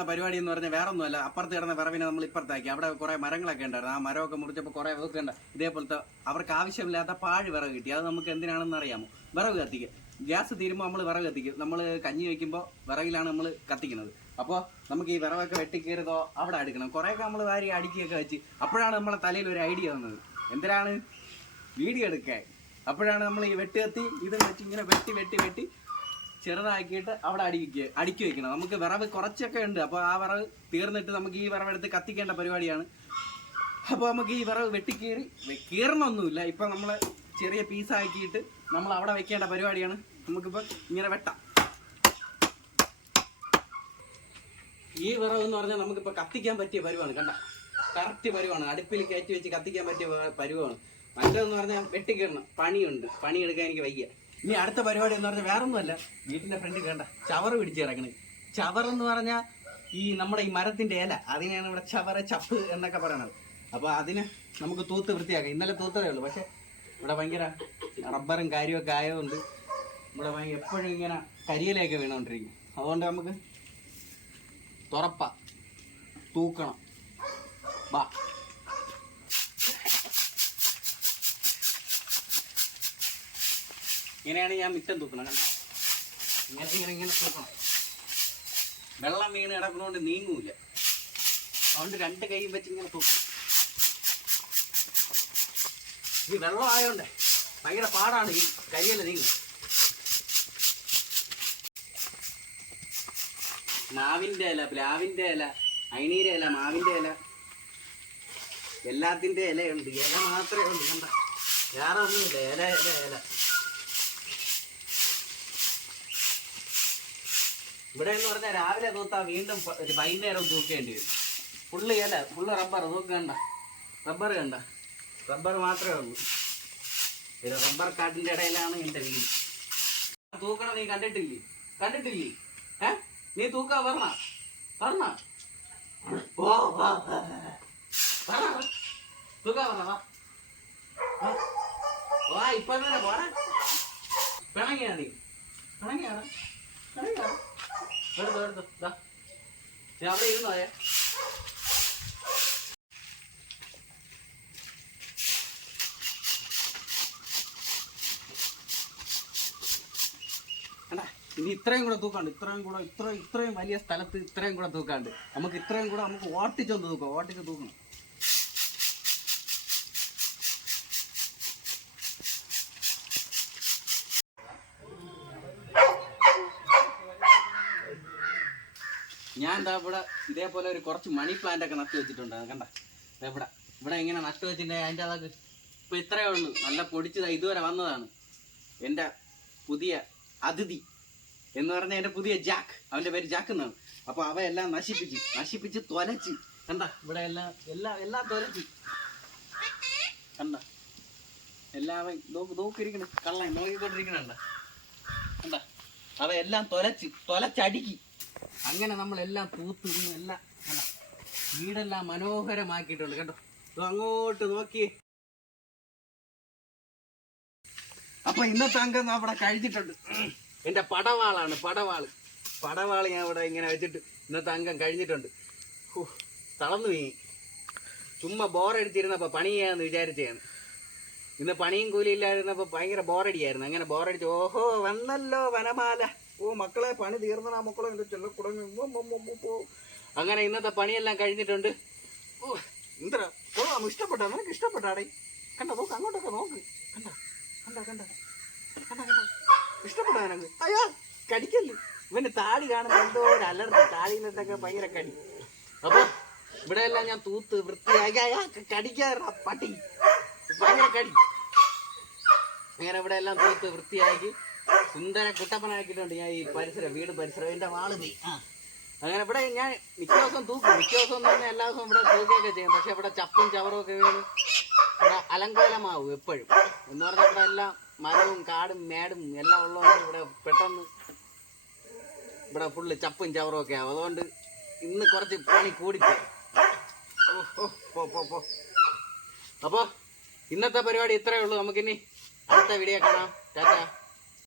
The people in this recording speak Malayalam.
നമ്മളെ പരിപാടി എന്ന് പറഞ്ഞാൽ വേറെ ഒന്നുമല്ല. അപ്പുറത്ത് കിടന്ന വിറവിനെ നമ്മൾ ഇപ്പുറത്താക്കി. അവിടെ കുറെ മരങ്ങളൊക്കെ ഉണ്ടായിരുന്നു. ആ മരമൊക്കെ മുറിച്ചപ്പോൾ കുറെ ഇതൊക്കെ ഉണ്ട്. ഇതേപോലത്തെ അവർക്ക് ആവശ്യമില്ലാത്ത പാഴ് വിറക് കിട്ടി. അത് നമുക്ക് എന്തിനാണെന്ന് അറിയാമോ? വിറക് കത്തിക്കുക. ഗ്യാസ് തീരുമ്പോൾ നമ്മൾ വിറക് കത്തിക്കും. നമ്മൾ കഞ്ഞി വയ്ക്കുമ്പോൾ വിറകിലാണ് നമ്മൾ കത്തിക്കുന്നത്. അപ്പോൾ നമുക്ക് ഈ വിറകൊക്കെ വെട്ടിക്കയറിയതോ അവിടെ അടുക്കണം. കുറേയൊക്കെ നമ്മൾ വാരി അടുക്കിയൊക്കെ വെച്ച് അപ്പോഴാണ് നമ്മളെ തലയിൽ ഒരു ഐഡിയ വന്നത്. എന്തിനാണ്? വീഡിയോ എടുക്കാൻ. അപ്പോഴാണ് നമ്മൾ ഈ വെട്ടുകത്തി ഇത് വെച്ച് ഇങ്ങനെ വെട്ടി വെട്ടി വെട്ടി ചെറുതാക്കിയിട്ട് അവിടെ അടുക്കി വെക്കണം. നമുക്ക് വിറവ് കുറച്ചൊക്കെ ഉണ്ട്. അപ്പോൾ ആ വിറവ് തീർന്നിട്ട് നമുക്ക് ഈ വിറവെടുത്ത് കത്തിക്കേണ്ട പരിപാടിയാണ്. അപ്പോൾ നമുക്ക് ഈ വിറവ് കീറണമൊന്നുമില്ല. ഇപ്പം നമ്മൾ ചെറിയ പീസാക്കിയിട്ട് നമ്മൾ അവിടെ വെക്കേണ്ട പരിപാടിയാണ്. നമുക്കിപ്പോൾ ഇങ്ങനെ വെട്ടാം. ഈ വിറവ് എന്ന് പറഞ്ഞാൽ നമുക്കിപ്പോൾ കത്തിക്കാൻ പറ്റിയ പരുവാണ്. കണ്ട, കറക്റ്റ് പരുവാണ്. അടുപ്പിൽ കയറ്റി വെച്ച് കത്തിക്കാൻ പറ്റിയ പരുവാണ്. മറ്റേതെന്ന് പറഞ്ഞാൽ വെട്ടിക്കീറണം. പണിയുണ്ട്. പണിയെടുക്കാൻ എനിക്ക് വയ്യ. ഇനി അടുത്ത പരിപാടി എന്ന് പറഞ്ഞാൽ വേറെ ഒന്നുമല്ല. വീട്ടിൻ്റെ ഫ്രണ്ടിൽ കണ്ട ചവറ് പിടിച്ചിറങ്ങണത്. ചവറെന്ന് പറഞ്ഞാൽ ഈ നമ്മുടെ ഈ മരത്തിൻ്റെ ഇല, അതിനെയാണ് ഇവിടെ ചവറ്, ചപ്പ് എന്നൊക്കെ പറയണത്. അപ്പോൾ അതിന് നമുക്ക് തൂത്ത് വൃത്തിയാക്കാം. ഇന്നലെ തൂത്തതേ ഉള്ളൂ. പക്ഷേ ഇവിടെ ഭയങ്കര റബ്ബറും കാര്യമൊക്കെ ആയതുകൊണ്ട് ഇവിടെ എപ്പോഴും ഇങ്ങനെ കരിയിലൊക്കെ വീണുകൊണ്ടിരിക്കും. അതുകൊണ്ട് നമുക്ക് തുറപ്പ തൂക്കണം. വാ. ഇങ്ങനെയാണ് ഞാൻ മിറ്റം തൂക്കണം. കണ്ടോ, ഇങ്ങനെ ഇങ്ങനെ ഇങ്ങനെ തൂക്കണം. വെള്ളം വീണ് കിടക്കുന്നതുകൊണ്ട് നീങ്ങൂല. അതുകൊണ്ട് രണ്ട് കൈയും വെച്ച് ഇങ്ങനെ തൂക്കും. ഈ വെള്ളം ആയതുകൊണ്ട് ഭയങ്കര പാടാണ് ഈ കരിയല്ല നീങ്ങുന്നത്. മാവിൻ്റെ ഇല, പ്ലാവിൻ്റെ ഇല, അയിനീരെ ഇല, മാവിൻ്റെ ഇല, എല്ലാത്തിൻ്റെ ഇലയുണ്ട്. ഇല മാത്രമേ ഉണ്ട്. കണ്ട, വേറെ ഒന്നുമില്ല. ഇല ഇല ഇല. ഇവിടെ എന്ന് പറഞ്ഞാൽ രാവിലെ തൂത്താൽ വീണ്ടും വൈകുന്നേരം തൂക്കേണ്ടി വരും. ഫുള്ള് ഇല, ഫുള്ള് റബ്ബർ. തൂക്ക് കണ്ട, റബ്ബർ കണ്ട, റബ്ബർ മാത്രമേ ഉള്ളൂ. ഒരു റബ്ബർ കാട്ടിൻ്റെ ഇടയിലാണ് എൻ്റെ വീട്. തൂക്കണം. നീ കണ്ടിട്ടില്ലേ? നീ തൂക്കാ പറഞ്ഞ തൂക്കാ പറഞ്ഞ വാ. ഇപ്പൊ തന്നെ പോടാ. പിണങ്ങിയാ നീ? പിണങ്ങിയാണ്. എടുത്തോ. നീ അവിടെ ഇരുന്നോയെ. ഇനി ഇത്രയും കൂടെ തൂക്കാണ്ട്. ഇത്രയും വലിയ സ്ഥലത്ത് ഇത്രയും കൂടെ തൂക്കാണ്ട്. നമുക്ക് ഇത്രയും കൂടെ നമുക്ക് ഓട്ടിച്ചൊന്ന് തൂക്കാം. ഓട്ടിച്ച് തൂക്കണം. ഞാൻ എന്താ ഇവിടെ ഇതേപോലെ ഒരു കുറച്ച് മണി പ്ലാന്റ് ഒക്കെ നട്ടു വെച്ചിട്ടുണ്ട്. കണ്ട, ഇവിടെ ഇങ്ങനെ നട്ടു വെച്ചിട്ടുണ്ടെങ്കിൽ അതിൻ്റെ അതൊക്കെ ഇപ്പം ഇത്രയേ ഉള്ളൂ. നല്ല പൊടിച്ചതാണ്. ഇതുവരെ വന്നതാണ്. എൻ്റെ പുതിയ അതിഥി എന്ന് പറഞ്ഞാൽ എൻ്റെ പുതിയ ജാക്ക്. അവൻ്റെ പേര് ജാക്ക് എന്നാണ്. അപ്പോൾ അവയെല്ലാം നശിപ്പിച്ച് തൊലച്ച്. കണ്ട, ഇവിടെ എല്ലാം തൊലച്ച്. കണ്ട, എല്ലാവൻ നോക്കിയിരിക്കണം. കള്ളൻ നോക്കിക്കൊണ്ടിരിക്കണണ്ട. കണ്ട, അവയെല്ലാം തൊലച്ചടുക്കി. അങ്ങനെ നമ്മളെല്ലാം തൂത്ത് എല്ലാം കണ്ട, വീടെല്ലാം മനോഹരമാക്കിയിട്ടുണ്ട്. കേട്ടോ, അങ്ങോട്ട് നോക്കിയേ. അപ്പൊ ഇന്നത്തെ അംഗം അവിടെ കഴിഞ്ഞിട്ടുണ്ട്. എൻ്റെ പടവാളാണ്. പടവാള് ഞാൻ ഇവിടെ ഇങ്ങനെ വെച്ചിട്ട് ഇന്നത്തെ അംഗം കഴിഞ്ഞിട്ടുണ്ട്. തളർന്നു വീങ്ങി. ചുമ്മാ ബോറടിച്ചിരുന്നപ്പോൾ പണി ചെയ്യാമെന്ന് വിചാരിച്ചാണ്. ഇന്ന് പണിയും കൂലിയില്ലായിരുന്നപ്പോൾ ഭയങ്കര ബോറടിയായിരുന്നു. അങ്ങനെ ബോറടിച്ച് ഓഹോ വന്നല്ലോ വനമാല. ഓ മക്കളെ, പണി തീർന്ന മക്കളെ എൻ്റെ ചെല്ലക്കുടങ്ങി. അങ്ങനെ ഇന്നത്തെ പണിയെല്ലാം കഴിഞ്ഞിട്ടുണ്ട്. ഓ ഇന്ദ്ര കൊള്ളാം. ഇഷ്ടപ്പെട്ടാ? നിനക്ക് ഇഷ്ടപ്പെട്ടാടേ? കണ്ട, നോക്ക്, അങ്ങോട്ടൊക്കെ നോക്ക്. കണ്ട ഇഷ്ടപ്പെട്ടാ നിനക്ക്? അയ്യോ കടിക്കല്ലേ. ഇവൻ്റെ താടി കാണുമ്പോൾ എന്തോ ഒരു അലർജി. താടിയിലൊക്കെ ഭയങ്കര കടി. അപ്പോൾ ഇവിടെ എല്ലാം ഞാൻ തൂത്ത് വൃത്തിയാക്കി. കടിക്കാറ പട്ടി, ഭയങ്കര കടി. അങ്ങനെ ഇവിടെ എല്ലാം തൂത്ത് വൃത്തിയാക്കി സുന്ദര കുട്ടപ്പനാക്കിയിട്ടുണ്ട് ഞാൻ ഈ വീട് പരിസരം. എൻ്റെ വാള് നീ. അങ്ങനെ ഇവിടെ ഞാൻ മിക്ക ദിവസം തൂക്കും. മിക്ക ദിവസം എന്ന് പറഞ്ഞാൽ എല്ലാ ദിവസവും ഇവിടെ തൂക്കുകയൊക്കെ ചെയ്യും. പക്ഷെ ഇവിടെ ചപ്പും ചവറും ഒക്കെ വീണ് ഇവിടെ അലങ്കോലമാവും എപ്പോഴും. എന്ന് പറഞ്ഞാൽ ഇവിടെ എല്ലാം മരവും കാടും മേടും എല്ലാം ഉള്ളതുകൊണ്ട് ഇവിടെ പെട്ടെന്ന് ഇവിടെ ഫുള്ള് ചപ്പും ചവറും ഒക്കെ ആവും. അതുകൊണ്ട് ഇന്ന് കുറച്ച് പണി കൂടിപ്പോയി. അപ്പോൾ ഇന്നത്തെ പരിപാടി ഇത്രയേ ഉള്ളൂ. നമുക്കിനി അടുത്ത വീഡിയോ കാണാം. ടാറ്റാ.